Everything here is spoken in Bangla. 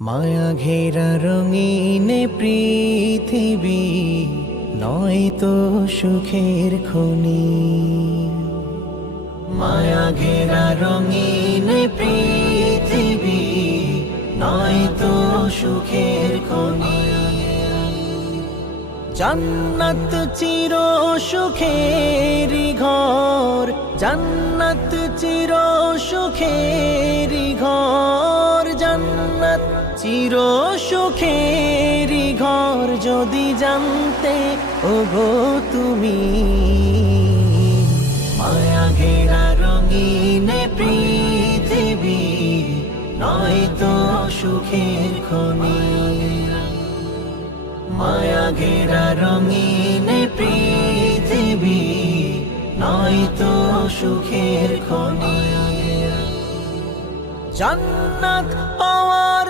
মায়া ঘেরা রঙিন পৃথিবী নয়তো সুখের খনি। মায়া ঘেরা রঙিন পৃথিবী নয়তো সুখের খনি। জান্নাত চির সুখের ঘর, জান্নাত চির সুখের ঘর, জান্নাত চির সুখের ঘর যদি জানতে ওগো তুমি। মায়া ঘেরা রঙিন পৃথিবী নয়তো সুখের খনি। মায়া ঘেরা রঙিন পৃথিবী নয়তো সুখের খনি। জান্নাত পাওয়ার